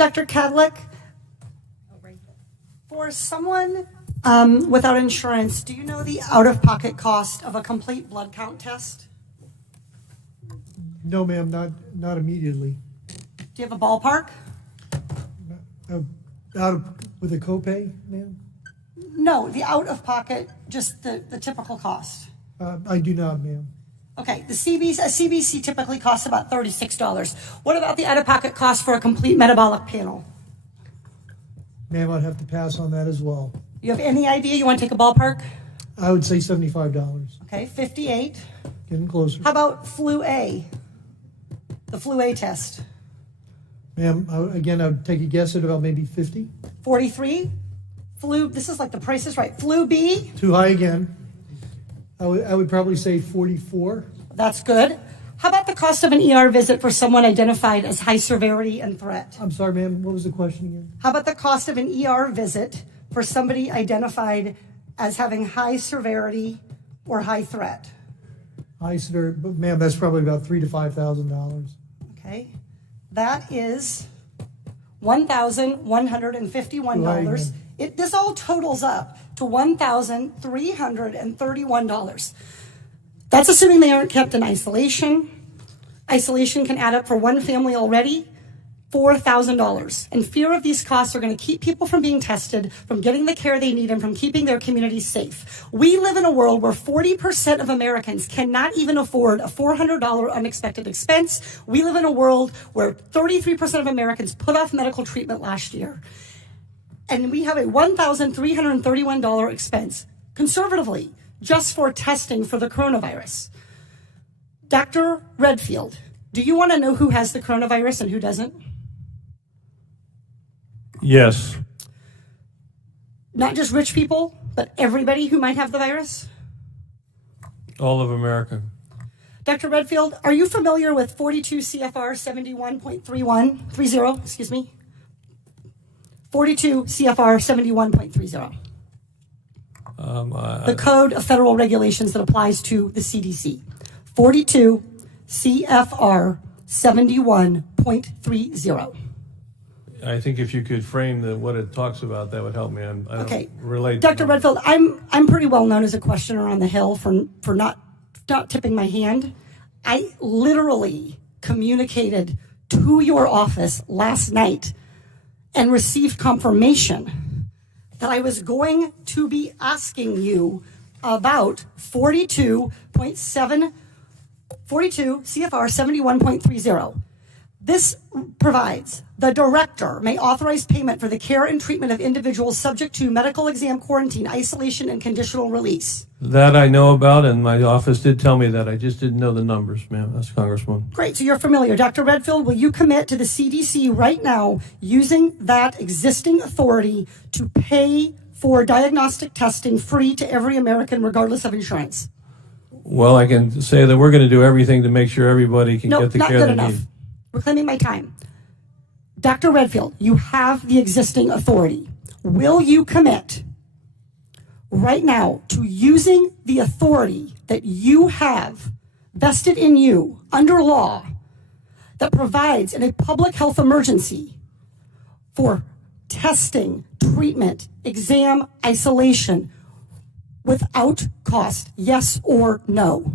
Dr. Cadlick, for someone without insurance, do you know the out-of-pocket cost of a complete blood count test? No, ma'am, not immediately. Do you have a ballpark? With a copay, ma'am? No, the out-of-pocket, just the typical cost. I do not, ma'am. Okay, a CBC typically costs about $36. What about the out-of-pocket cost for a complete metabolic panel? Ma'am, I'd have to pass on that as well. You have any idea? You want to take a ballpark? I would say $75. Okay, 58. Getting closer. How about flu A? The flu A test. Ma'am, again, I would take a guess at about maybe 50. 43. This is like the Price is Right. Flu B. Too high again. I would probably say 44. That's good. How about the cost of an ER visit for someone identified as high severity and threat? I'm sorry, ma'am, what was the question again? How about the cost of an ER visit for somebody identified as having high severity or high threat? High severity, but ma'am, that's probably about $3,000 to $5,000. Okay. That is $1,151. This all totals up to $1,331. That's assuming they aren't kept in isolation. Isolation can add up for one family already, $4,000. And fear of these costs are going to keep people from being tested, from getting the care they need, and from keeping their communities safe. We live in a world where 40% of Americans cannot even afford a $400 unexpected expense. We live in a world where 33% of Americans put off medical treatment last year. And we have a $1,331 expense, conservatively, just for testing for the coronavirus. Dr. Redfield, do you want to know who has the coronavirus and who doesn't? Yes. Not just rich people, but everybody who might have the virus? All of America. Dr. Redfield, are you familiar with 42 CFR 71.30, excuse me? 42 CFR 71.30. The Code of Federal Regulations that applies to the CDC. 42 CFR 71.30. I think if you could frame what it talks about, that would help me. I don't relate. Dr. Redfield, I'm pretty well known as a questioner on the Hill for not tipping my hand. I literally communicated to your office last night and received confirmation that I was going to be asking you about 42 CFR 71.30. This provides the director may authorize payment for the care and treatment of individuals subject to medical exam, quarantine, isolation, and conditional release. That I know about, and my office did tell me that. I just didn't know the numbers, ma'am. That's Congresswoman. Great, so you're familiar. Dr. Redfield, will you commit to the CDC right now using that existing authority to pay for diagnostic testing free to every American regardless of insurance? Well, I can say that we're going to do everything to make sure everybody can get the care they need. Reclaiming my time. Dr. Redfield, you have the existing authority. Will you commit right now to using the authority that you have vested in you under law that provides in a public health emergency for testing, treatment, exam, isolation without cost? Yes or no?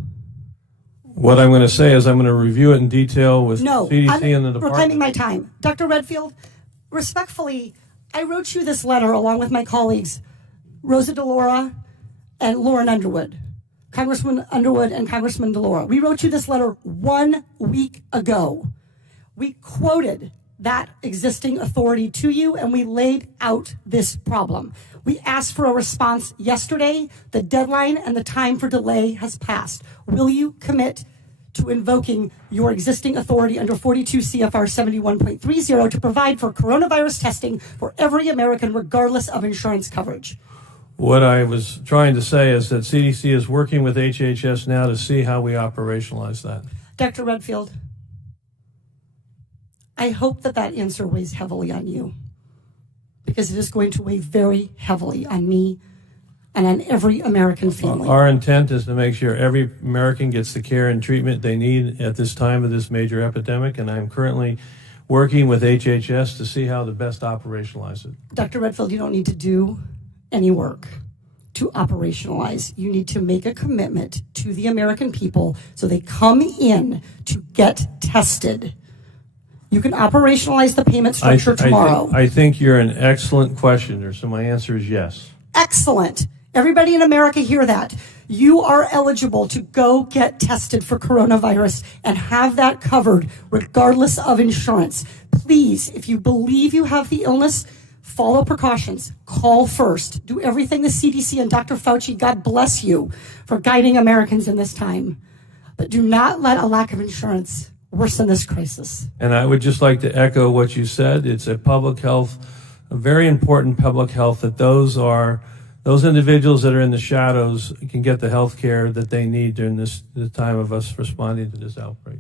What I'm going to say is I'm going to review it in detail with CDC and the department. Reclaiming my time. Dr. Redfield, respectfully, I wrote you this letter along with my colleagues, Rosa DeLaura and Lauren Underwood, Congressman Underwood and Congressman DeLaura. We wrote you this letter 1 week ago. We quoted that existing authority to you, and we laid out this problem. We asked for a response yesterday. The deadline and the time for delay has passed. Will you commit to invoking your existing authority under 42 CFR 71.30 to provide for coronavirus testing for every American regardless of insurance coverage? What I was trying to say is that CDC is working with HHS now to see how we operationalize that. Dr. Redfield, I hope that answer weighs heavily on you, because it is going to weigh very heavily on me and on every American family. Our intent is to make sure every American gets the care and treatment they need at this time of this major epidemic, and I'm currently working with HHS to see how to best operationalize it. Dr. Redfield, you don't need to do any work to operationalize. You need to make a commitment to the American people so they come in to get tested. You can operationalize the payment structure tomorrow. I think you're an excellent questioner, so my answer is yes. Excellent. Everybody in America hear that. You are eligible to go get tested for coronavirus and have that covered regardless of insurance. Please, if you believe you have the illness, follow precautions. Call first. Do everything the CDC and Dr. Fauci, God bless you, for guiding Americans in this time. But do not let a lack of insurance worsen this crisis. And I would just like to echo what you said. It's a public health, a very important public health, that those individuals that are in the shadows can get the health care that they need during the time of us responding to this outbreak.